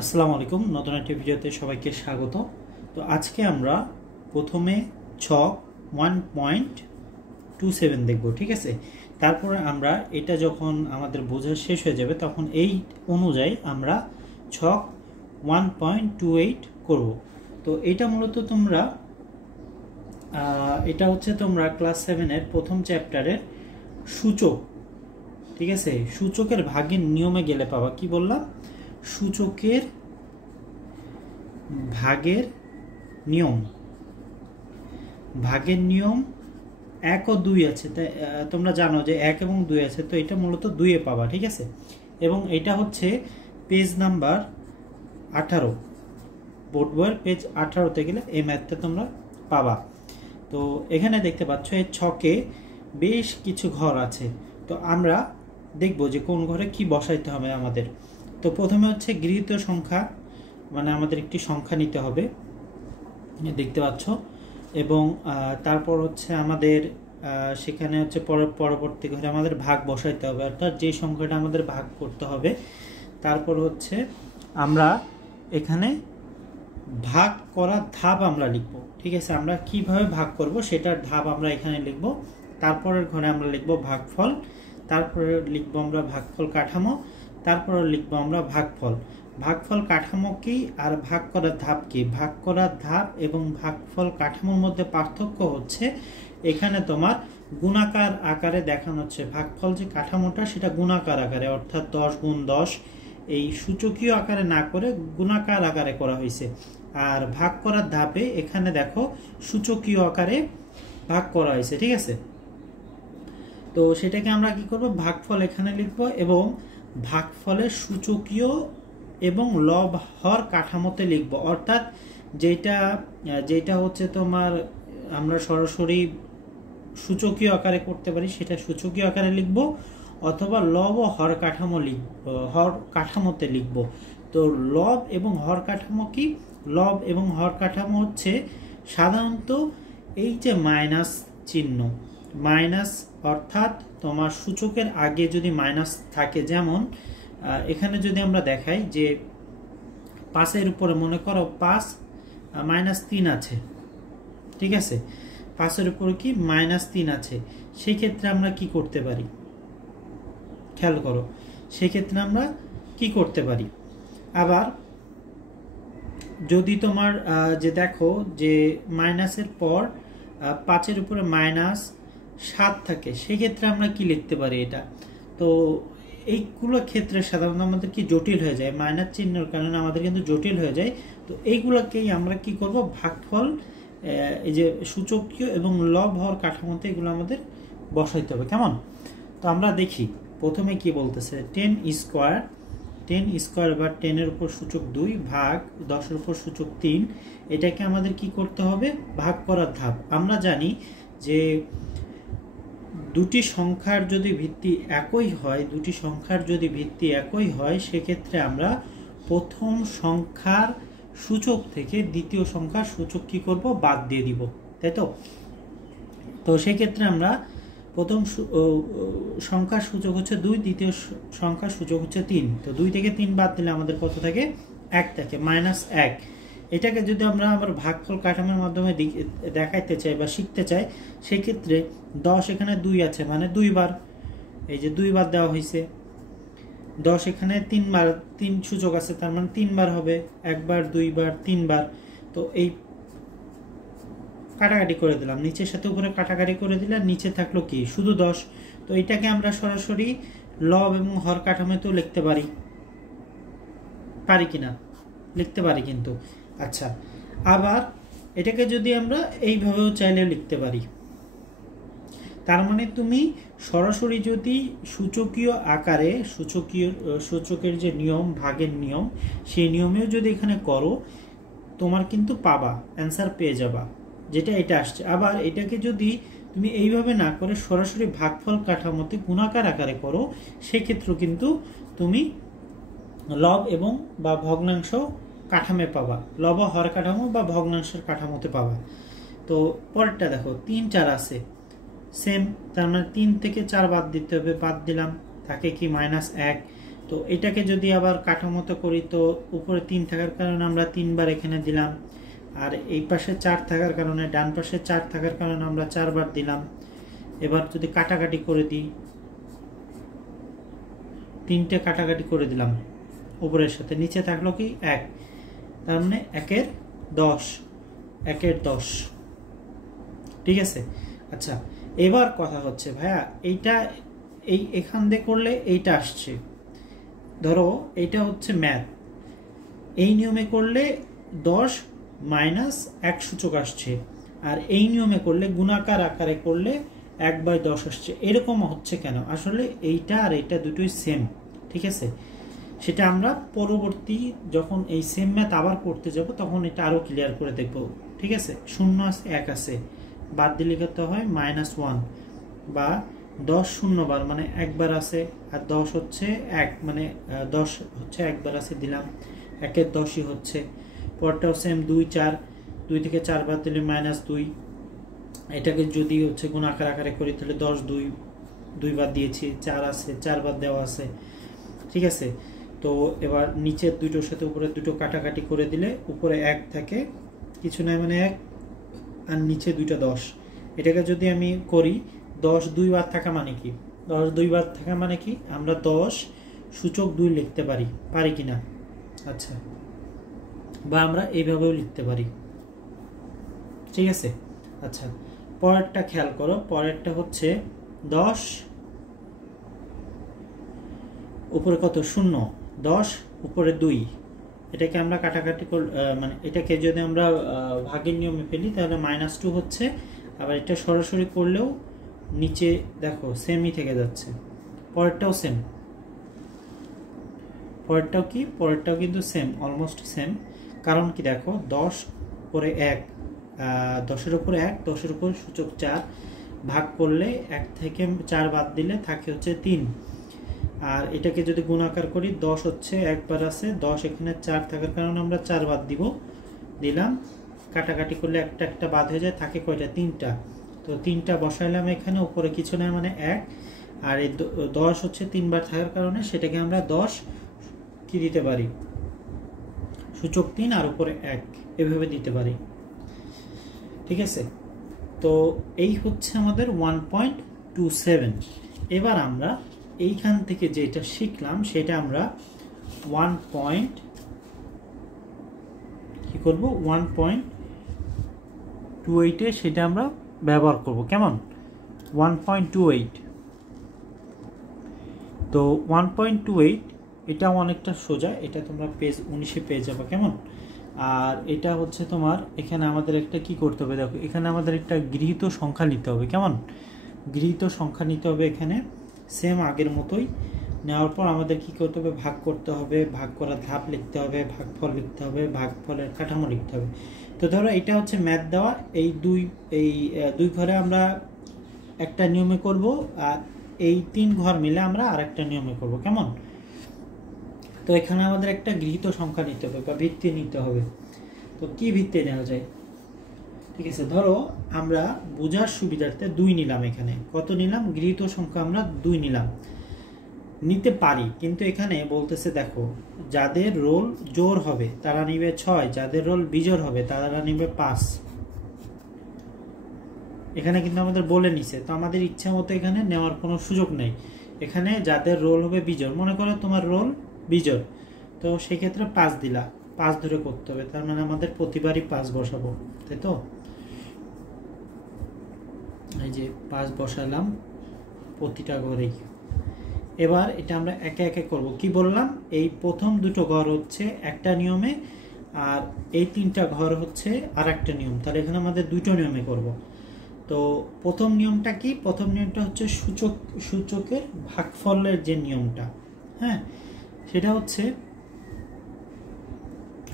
আসসালামু আলাইকুম, নতুন একটি ভিডিওতে সবাইকে স্বাগত। তো আজকে আমরা প্রথমে ছক 1.27 দেখব, ঠিক আছে। তারপরে আমরা এটা যখন আমাদের বোঝা শেষ হয়ে যাবে তখন এই অনুযায়ী আমরা ছক 1.28 করব। তো এটা মূলত তোমরা এটা হচ্ছে তোমরা ক্লাস 7-এর প্রথম চ্যাপ্টারের সূচক, ঠিক আছে। সূচকের ভাগের নিয়মে গেলে পাবা। কি বললাম? সূচকের ভাগের নিয়ম। ভাগের নিয়ম 1 ও 2 আছে, তাই তোমরা জানো যে 1 এবং 2 আছে, তো এটা মূলত 2-এ পাবা, ঠিক আছে। এবং এটা হচ্ছে পেজ নাম্বার 18, বোর্ড বইয়ের পেজ 18-তে গেলে এই ম্যাথটা তোমরা পাবা। তো এখানে দেখতে পাচ্ছ এই ছকে বেশ কিছু ঘর আছে। তো আমরা দেখব যে কোন ঘরে কি বসাইতে হবে আমাদের। তো প্রথমে হচ্ছে গৃহীত সংখ্যা, মানে আমাদের একটি সংখ্যা নিতে হবে, দেখতে পাচ্ছ। এবং তারপর হচ্ছে আমাদের সেখানে হচ্ছে পরবর্তী ঘরে আমাদের ভাগ বসাইতে হবে, অর্থাৎ যে সংখ্যাটা আমাদের ভাগ করতে হবে। তারপর হচ্ছে আমরা এখানে ভাগ করার ধাপ আমরা লিখব, ঠিক আছে। আমরা কিভাবে ভাগ করব সেটার ধাপ আমরা এখানে লিখব। তারপরের ঘরে আমরা লিখব ভাগফল, তারপরে লিখব আমরা ভাগফল কাঠামো, তারপরে লিখব আমরা ভাগফল। ভাগফল কাঠামো কি আর ভাগ করার ধাপ কি? ভাগ করার ধাপ এবং ভাগফল কাঠামোর মধ্যে পার্থক্য হচ্ছে এখানে তোমার গুণাকার আকারে দেখানো হচ্ছে। ভাগফল যে কাঠামোটা সেটা গুণাকার আকারে, অর্থাৎ 10 গুণ 10 এই সূচকীয় আকারে না করে গুণাকার আকারে করা হয়েছে। আর ভাগ করার ধাপে এখানে দেখো সূচকীয় আকারে ভাগ করা হয়েছে, ঠিক আছে। তো সেটাকে আমরা কি করব? ভাগফল এখানে লিখব এবং ভাগফলের সূচকীয় এবং লব হর কাঠামোতে লিখব, অর্থাৎ যেটা হচ্ছে তোমার আমরা সরাসরি সূচকীয় আকারে করতে পারি সেটা সূচকীয় আকারে লিখব, অথবা লব ও হর কাঠামো হর কাঠামোতে লিখব। তো লব এবং হর কাঠামো কি? লব এবং হর কাঠামো হচ্ছে সাধারণত এই যে মাইনাস চিহ্ন, মাইনাস, অর্থাৎ তোমার সূচকের আগে যদি মাইনাস থাকে, যেমন এখানে যদি আমরা দেখাই যে 5-এর উপরে মনে করো 5 -3 আছে, ঠিক আছে। 5-এর উপরে কি -3 আছে, সেই ক্ষেত্রে আমরা কি করতে পারি? খেয়াল করো, সেক্ষেত্রে আমরা কি করতে পারি? আবার যদি তোমার যে দেখো যে মাইনাসের পর 5-এর উপরে -7 থাকে, সেক্ষেত্রে আমরা কি লিখতে পারি? এটা তো এইগুলো ক্ষেত্রে সাধারণত আমাদের কি জটিল হয়ে যায়, মাইনাস চিহ্নের কারণে আমাদের কিন্তু জটিল হয়ে যায়। তো এইগুলোকেই আমরা কি করব? ভাগফল, এই যে সূচকীয় এবং লব হওয়ার কাঠামোতে এগুলো আমাদের বসাইতে হবে, কেমন? তো আমরা দেখি প্রথমে কি বলতেছে। 10 স্কোয়ার বা 10-এর উপর সূচক 2 ভাগ 10-এর উপর সূচক 3, এটাকে আমাদের কি করতে হবে? ভাগ করার ধাপ। আমরা জানি যে দুটি সংখ্যার যদি ভিত্তি একই হয়, সেক্ষেত্রে আমরা প্রথম সংখ্যার সূচক থেকে দ্বিতীয় সংখ্যার সূচক কি করব? বাদ দিয়ে দিব, তাই তো। তো সেক্ষেত্রে আমরা প্রথম সংখ্যার সূচক হচ্ছে 2, দ্বিতীয় সংখ্যার সূচক হচ্ছে 3। তো 2 থেকে 3 বাদ দিলে আমাদের কত থাকে? 1 থাকে, -1। এটাকে যদি আমরা আবার ভাগফল কাঠামোর মাধ্যমে দেখাইতে চাই বা শিখতে চাই, সেক্ষেত্রে 10 এখানে 2 আছে, মানে 2 বার, এই যে 2 বার দেওয়া হয়েছে। 10 এখানে 3 বার, 3 সূচক আছে, তার মানে 3 বার হবে, 1 বার 2 বার 3 বার। তো এই কাটাকাটি করে দিলাম, নিচের সাথে উপরে কাটাকাটি করে দিলে নিচে থাকলো কি? শুধু 10। তো এটাকে আমরা সরাসরি লব এবং হর কাঠামোতেও লিখতে পারি কিনা? লিখতে পারি কিন্তু। আচ্ছা, আবার এটাকে যদি আমরা এইভাবেও চাইলে লিখতে পারি। তার মানে তুমি সরাসরি যদি সূচকীয় আকারে সূচকের যে নিয়ম, ভাগের নিয়ম, সেই নিয়মেও যদি এখানে করো, তোমার কিন্তু পাবা, অ্যান্সার পেয়ে যাবা, যেটা এটা আসছে। আবার এটাকে যদি তুমি এইভাবে না করে সরাসরি ভাগফল কাঠামোতে গুণাকার আকারে করো, সেক্ষেত্রেও কিন্তু তুমি লব এবং বা ভগ্নাংশ কাঠামো পাবা, লব হর কাঠামো বা ভগ্নাংশের কাঠামোতে পাবা। তো পরেরটা দেখো, 3 4 আছে, সেম, তার মানে 3 থেকে 4 বাদ দিতে হবে, বাদ দিলাম, থাকে কি? -1। তো এটাকে যদি আবার কাঠামোতে করি, তো উপরে 3 থাকার কারণে আমরা 3 বার এখানে দিলাম, আর এই পাশে 4 থাকার কারণে, ডান পাশে 4 থাকার কারণে আমরা 4 বার দিলাম। এবার যদি কাটাকাটি করে দিই, 3টে কাটাকাটি করে দিলাম উপরের সাথে, নিচে থাকলো কি 1, তার মানে 1-এর 10, 1-এর 10। ঠিক আছে। আচ্ছা, এবার কথা হচ্ছে ভাইয়া এইটা এখান দিয়ে করলে এইটা আসছে, ধরো এইটা হচ্ছে ম্যাথ, এই নিয়মে করলে 10 মাইনাস 1 সূচক আসছে, আর এই নিয়মে করলে গুণাকার আকারে করলে 1/10 আসছে। এরকম হচ্ছে কেন? আসলে এইটা আর এইটা দুটোই সেম। ঠিক আছে, সেটা আমরা পরবর্তী যখন এই সেম ম্যাথ আবার করতে যাব তখন এটা আরো ক্লিয়ার করে দেখব। ঠিক আছে, 0 আছে, 1 আছে, বাদ দিলে কত হয় -1, বা 10 0 বার মানে একবার আছে, আর 10 হচ্ছে 1 মানে 10 হচ্ছে একবার আছে, দিলাম 1-এর 10ই হচ্ছে। পরটাও সেম, 2 4, 2 থেকে 4 বাদ দিলে -2। এটাকে যদি হচ্ছে গুণাকার আকারে করি তাহলে 10 2 বার দিয়েছি, 4 আছে, 4 বার দেওয়া আছে। ঠিক আছে, তো এবার নিচের দুটোর সাথে উপরের দুটো কাটাকাটি করে দিলে উপরে 1 থাকে, কিছু নাই মানে 1, আর নিচে 2টা 10। এটাকে যদি আমি করি 10 2 বার থাকা মানে কি, 10 2 বার থাকা মানে কি, আমরা 10 সূচক 2 লিখতে পারি কিনা? আচ্ছা, বা আমরা এইভাবেও লিখতে পারি। ঠিক আছে। আচ্ছা, পরেরটা খেয়াল করো, পরেরটা হচ্ছে 10 উপরে কত 0, 10 উপরে 2। এটাকে আমরা কাটাকাটি মানে এটাকে যদি আমরা ভাগের নিয়মে ফেলি তাহলে -2 হচ্ছে। আবার এটা সরাসরি করলেও নিচে দেখো সেমই থেকে যাচ্ছে। পরেরটাও সেম, পরেরটাও কি, পরেরটাও কিন্তু সেম, অলমোস্ট সেম। কারণ কি দেখো, 10 উপরে 1, 10-এর উপরে 1, 10-এর উপরে সূচক 4, ভাগ করলে 1 থেকে 4 বাদ দিলে থাকে হচ্ছে 3। আর এটাকে যদি গুণাকার করি, 10 হচ্ছে একবার আছে, 10 এখানে 4 থাকার কারণে আমরা 4 বাদ দিলাম, কাটাকাটি করলে একটা একটা বাদ হয়ে যায়, থাকে কয়টা 3টা। তো 3টা বসাইলাম এখানে, উপরে কিছু নাই মানে 1, আর এই 10 হচ্ছে 3 বার থাকার কারণে সেটাকে আমরা 10 কি দিতে পারি, সূচক 3 আর উপরে 1 এভাবে দিতে পারি। ঠিক আছে, তো এই হচ্ছে আমাদের 1.27। এবার আমরা এইখান থেকে যেটা শিখলাম সেটা আমরা 1.28 সেটা আমরা ব্যবহার করব। কেমন? 1.28। তো 1.28 এটা অনেকটা সোজা, এটা তোমরা পেজ 19-এ পেয়ে যাবে। কেমন? আর এটা হচ্ছে তোমার এখানে আমাদের একটা কি করতে হবে, দেখো এখানে আমাদের একটা গৃহীত সংখ্যা নিতে হবে। কেমন? গৃহীত সংখ্যা নিতে হবে এখানে, সেম আগের মতোই। নেওয়ার পর আমাদের কি করতে হবে, ভাগ করতে হবে, ভাগ করার ধাপ লিখতে হবে, ভাগফল লিখতে হবে, ভাগফলের কাঠামো লিখতে হবে। তো ধরো এটা হচ্ছে ম্যাথ দেওয়া, এই দুই ঘরে আমরা একটা নিয়মে করব, আর এই 3 ঘর মিলে আমরা আরেকটা নিয়মে করব। কেমন? তো এখানে আমাদের একটা গৃহীত সংখ্যা নিতে হবে বা ভিত্তি নিতে হবে। তো কি ভিত্তি নেওয়া যায়? ঠিক আছে, ধরো আমরা বোঝার সুবিধার্থে 2 নিলাম। এখানে কত নিলাম? গৃহীত সংখ্যা আমরা 2 নিলাম, নিতে পারি। কিন্তু এখানে বলতেছে দেখো, যাদের রোল জোড় হবে তারা নিবে 6, যাদের রোল বিজোড় হবে তারা নিবে 5। এখানে কিন্তু আমাদের বলে নিছে, তো আমাদের ইচ্ছা মতো এখানে নেওয়ার কোনো সুযোগ নেই। এখানে যাদের রোল হবে বিজোড়, মনে করো তোমার রোল বিজোড়, তো সেক্ষেত্রে 5 দিলা, 5 ধরে করতে হবে, তার মানে আমাদের প্রতিবারই 5 বসাবো, তাই তো? এই যে 5 বসালাম প্রতিটা ঘরেই। এবার এটা আমরা একে একে করব। কি বললাম, এই প্রথম দুটো ঘর হচ্ছে একটা নিয়মে, আর এই 3টা ঘর হচ্ছে আর একটা নিয়ম। তাহলে এখানে আমাদের দুটো নিয়মে করব। তো প্রথম নিয়মটা কি? প্রথম নিয়মটা হচ্ছে সূচকের ভাগফলের যে নিয়মটা, হ্যাঁ, সেটা হচ্ছে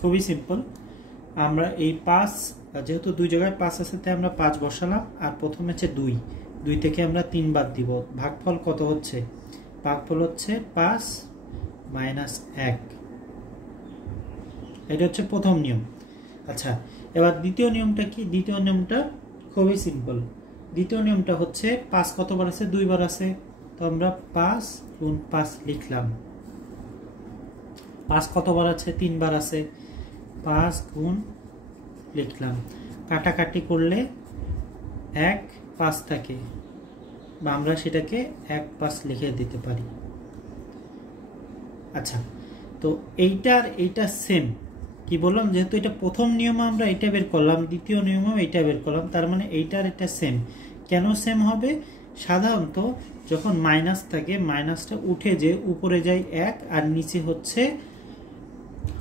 খুবই সিম্পল। আমরা এই 5, যেহেতু 2 জায়গায় 5 আছে তাই আমরা 5 বসালাম, আর প্রথমে হচ্ছে 2 থেকে আমরা 3 বাদ দিব। ভাগফল কত হচ্ছে? ভাগফল হচ্ছে 5 - 1। এটা হচ্ছে প্রথম নিয়ম। আচ্ছা, এবার দ্বিতীয় নিয়মটা কি? দ্বিতীয় নিয়মটা খুবই সিম্পল। দ্বিতীয় নিয়মটা হচ্ছে 5 কতবার আছে? 2 বার আছে, তো আমরা 5 × 5 লিখলাম। 5 কতবার আছে? 3 বার আছে। 5 গুণ লিখলাম, কাটাকাটি করলে 1 5 থাকে, বা আমরা সেটাকে 1 5 লিখে দিতে পারি। আচ্ছা, তো এইটার এইটা সেম। কি বললাম, যেহেতু এটা প্রথম নিয়ম আমরা এটা বের করলাম, দ্বিতীয় নিয়মও এটা বের করলাম, তার মানে এইটার এটা সেম। কেন সেম হবে? সাধারণত যখন মাইনাস থাকে, মাইনাসটা উঠে যে উপরে যায় 1 আর নিচে হচ্ছে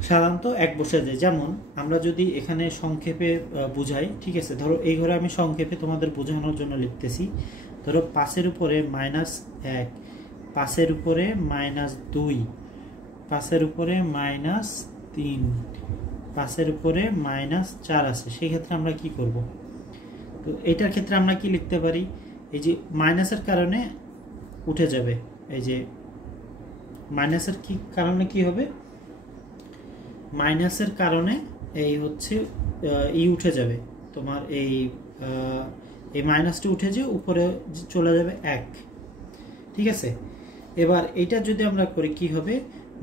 সাধারণত 1 বসে যায়। যেমন আমরা যদি এখানে সংক্ষেপে বুঝাই, ঠিক আছে, ধরো এই ঘরে আমি সংক্ষেপে তোমাদের বোঝানোর জন্য লিখতেছি। ধরো 5-এর উপরে -1, 5-এর উপরে -2, 5-এর উপরে -3, 5-এর উপরে -4 আছে। সেই ক্ষেত্রে আমরা কি করব? তো এটার ক্ষেত্রে আমরা কি লিখতে পারি? এই যে মাইনাসের কারণে উঠে যাবে, এই যে মাইনাসের কি কারণে কি হবে? মাইনাসের কারণে এই হচ্ছে উঠে যাবে তোমার, এই মাইনাসটা উঠে যে উপরে চলে যাবে 1, ঠিক আছে। এবার এটা যদি আমরা করি কি হবে?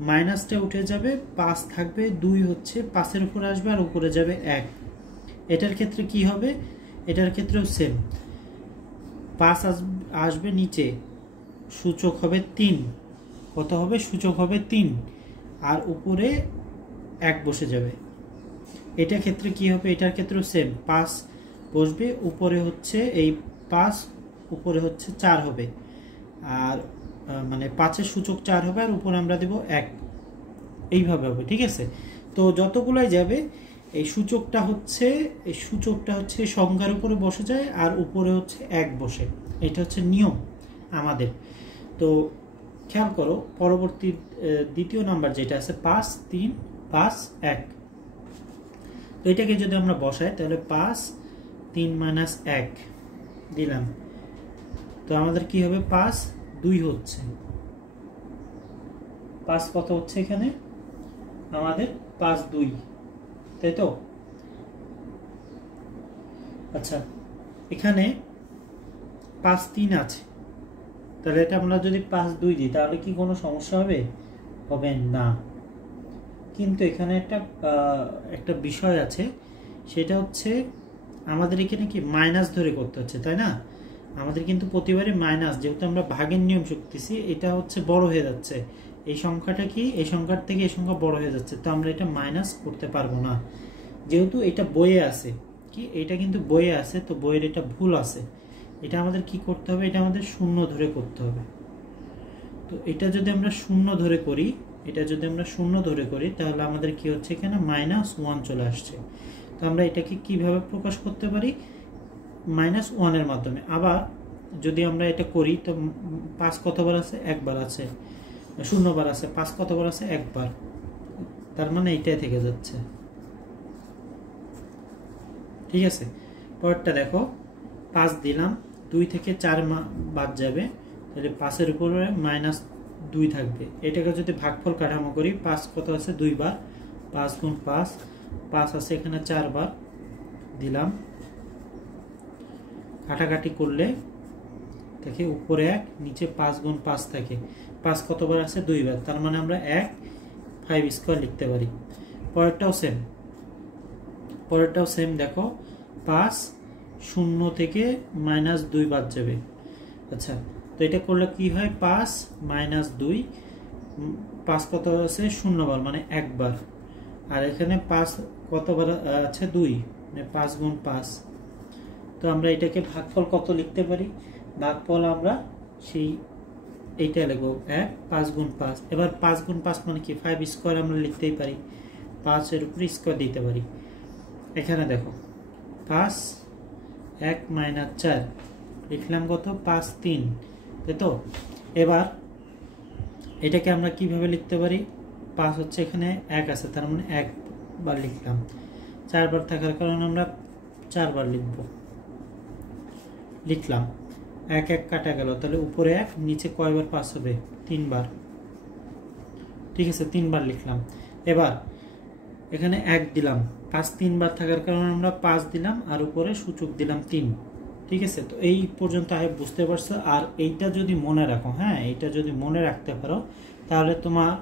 মাইনাসটা উঠে যাবে, 5 থাকবে, 2 হচ্ছে 5-এর উপরে আসবে আর উপরে যাবে 1। এটার ক্ষেত্রে কি হবে? এটার ক্ষেত্রেও সেম, 5 আসবে নিচে, সূচক হবে 3। কত হবে? সূচক হবে 3, আর উপরে 1 বসে যাবে। এটার ক্ষেত্রে কি হবে? এটার ক্ষেত্রেও সেম, 5 বসবে, উপরে হচ্ছে এই 5, উপরে হচ্ছে 4 হবে, আর মানে 5-এর সূচক 4 হবে, আর উপরে আমরা দেব 1। এইভাবে হবে, ঠিক আছে। তো যতগুলাই যাবে এই সূচকটা হচ্ছে সংখ্যার উপরে বসে যায়, আর উপরে হচ্ছে 1 বসে। এটা হচ্ছে নিয়ম আমাদের। তো খেয়াল করো, পরবর্তী দ্বিতীয় নাম্বার যেটা আছে 5 3 5 1। তো এটাকে যদি আমরা বসাই তাহলে 5 3 - 1 দিলাম, তো আমাদের কি হবে? 5 2 হচ্ছে, 5 কত হচ্ছে এখানে আমাদের? 5 2, তাই তো? আচ্ছা, এখানে 5 3 আছে, তাহলে এটা আমরা যদি 5 2 দিই তাহলে কি কোনো সমস্যা হবে? হবে না। কিন্তু এখানে একটা বিষয় আছে, সেটা হচ্ছে আমাদের এখানে কি মাইনাস ধরে করতে হচ্ছে, তাই না? আমাদের কিন্তু প্রতিবারই মাইনাস, যেহেতু আমরা ভাগের নিয়ম শিখতেছি, এটা হচ্ছে বড় হয়ে যাচ্ছে। এই সংখ্যাটা কি, এই সংখ্যার থেকে এই সংখ্যা বড় হয়ে যাচ্ছে, তো আমরা এটা মাইনাস করতে পারবো না, যেহেতু এটা বইয়ে আছে। কি, এটা কিন্তু বইয়ে আছে, তো বইয়ের এটা ভুল আছে। এটা আমাদের কি করতে হবে? এটা আমাদের শূন্য ধরে করতে হবে। তো এটা যদি আমরা শূন্য ধরে করি, তাহলে আমাদের কি হচ্ছে? এখানে -1 চলে আসছে। তো আমরা এটাকে কিভাবে প্রকাশ করতে পারি? -1 এর মাধ্যমে। আবার যদি আমরা এটা করি, তো 5 কতবার আছে? 1 বার আছে। 0 বার আছে, 5 কতবার আছে? 1 বার। তার মানে এইটাই থেকে যাচ্ছে, ঠিক আছে। পরেরটা দেখো, 5 দিলাম, 2 থেকে 4 বাদ যাবে, তাহলে 5-এর উপরে -2 থাকবে। এটাকে যদি ভাগফল কাঠামো করি, 5 কত আছে? 2 বার, 5 গুণ 5, 5 আছে এখানে 4 বার দিলাম, কাটাকাটি করলে দেখে উপরে 1 নিচে 5 গুণ 5 থাকে, 5 কতবার আছে? 2 বার, তার মানে আমরা 1 5 স্কয়ার লিখতে পারি। পরেরটাও সেম, দেখো 5 0 থেকে -2 বাদ যাবে। আচ্ছা, তো এটা করলে কি হয়? 5 -2, 5 কত আছে? 0 বার, মানে 1 বার, আর এখানে 5 কতবার আছে? 2, মানে 5 গুণ 5। তো আমরা এটাকে ভাগফল কত লিখতে পারি? ভাগফল আমরা সেই এইটা লিখবো 1 5 গুণ 5। এবার 5 গুণ 5 মানে কি? 5 স্কয়ার আমরা লিখতেই পারি, 5-এর উপরে স্কয়ার দিতে পারি। এখানে দেখো 5 1 - 4 লিখলাম, কত? 5 3, তাই তো? এবার এটাকে আমরা কিভাবে লিখতে পারি? 5 হচ্ছে এখানে 1 আছে, তার মানে 1 বার লিখলাম, 4 বার থাকার কারণে আমরা 4 বার লিখলাম, 1 1 কাটা গেল, তাহলে উপরে 1 নিচে কয়বার? 5 হবে? 3 বার, ঠিক আছে, 3 বার লিখলাম। এবার এখানে 1 দিলাম, 5 3 বার থাকার কারণে আমরা 5 দিলাম, আর উপরে সূচক দিলাম 3, ঠিক আছে। তো এই পর্যন্ত বুঝতে পারছো। আর এইটা যদি মনে রাখো, হ্যাঁ, এইটা যদি মনে রাখতে পারো, তাহলে তোমার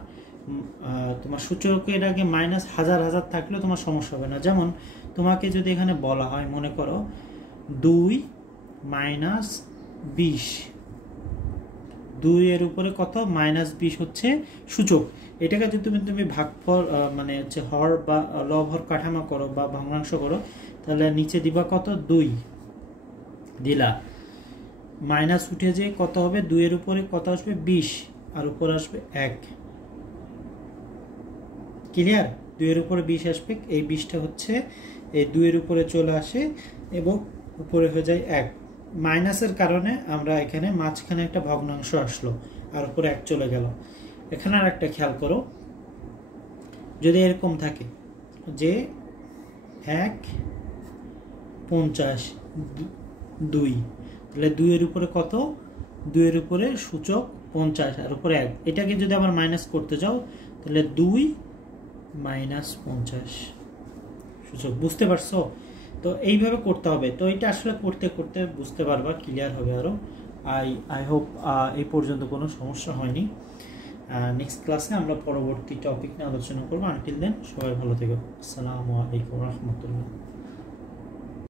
তোমার সূচকের আগে মাইনাস হাজার হাজার থাকলে তোমার সমস্যা হবে না। যেমন তোমাকে যদি এখানে বলা হয়, মনে করো 2 মাইনাস 20, 2 এর উপরে কত, মাইনাস 20 হচ্ছে সূচক। এটাকে যদি তুমি ভাগফল মানে হচ্ছে হর বা লব হর কাঠামো করো বা ভগ্নাংশ করো, তাহলে নিচে দিবা কত, 2 দিলা, মাইনাস উঠে যে কত হবে, 2 এর উপরে কত আসবে, 20, আর উপরে আসবে 1। ক্লিয়ার? 2 এর উপরে 20 আসবে, এই 20টা হচ্ছে এই 2 এর উপরে চলে আসে এবং উপরে হয়ে যায় 1। মাইনাসের কারণে আমরা এখানে মাঝখানে একটা ভগ্নাংশ আসলো আর উপরে 1 চলে গেল। এখানে আর একটা খেয়াল করো, যদি এরকম থাকে যে 1.50 2, তাহলে 2 এর উপরে কত, 2 এর উপরে সূচক 50 আর উপরে 1। এটাকে যদি আবার মাইনাস করতে যাও তাহলে 2 মাইনাস 50 সূচক। বুঝতে পারছো? তো এইভাবে করতে হবে। তো এটা আসলে করতে করতে বুঝতে পারবা, ক্লিয়ার হবে আরো। আই হোপ এই পর্যন্ত কোনো সমস্যা হয়নি। নেক্সট ক্লাসে আমরা পরবর্তী টপিক নিয়ে আলোচনা করবো। আনটিল দেন সবাই ভালো থেকো। আসসালামু আলাইকুম রহমতুল্লাহ।